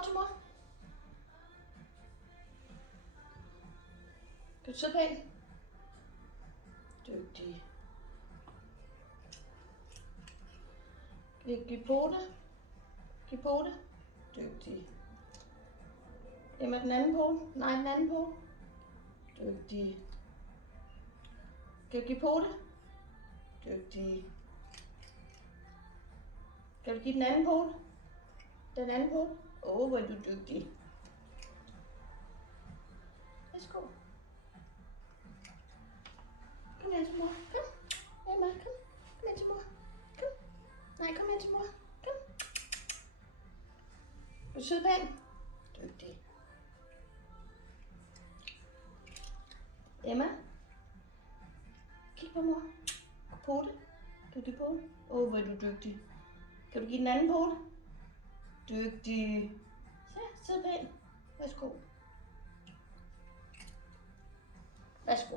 over til mor. Kan du sidde pænt? Dygtig. Giv på det. Giv på det. Dygtig. Emma, den anden på. Nej, den anden på. Dygtig. Kan du give på det? Dygtig. Kan du give den anden på? Den anden på? Hvor er du dygtig. Værsgo. Kom her til mor. Kom. Emma, kom. Kom her til mor. Kom. Nej, kom her til mor. Kom. Du sidder pænt. Dygtig. Emma. Kig på mor. På det. Kan du give på det? Hvor er du dygtig. Kan du give den anden på det? Dygtig. Så, sid pænt. Værsgo. Værsgo.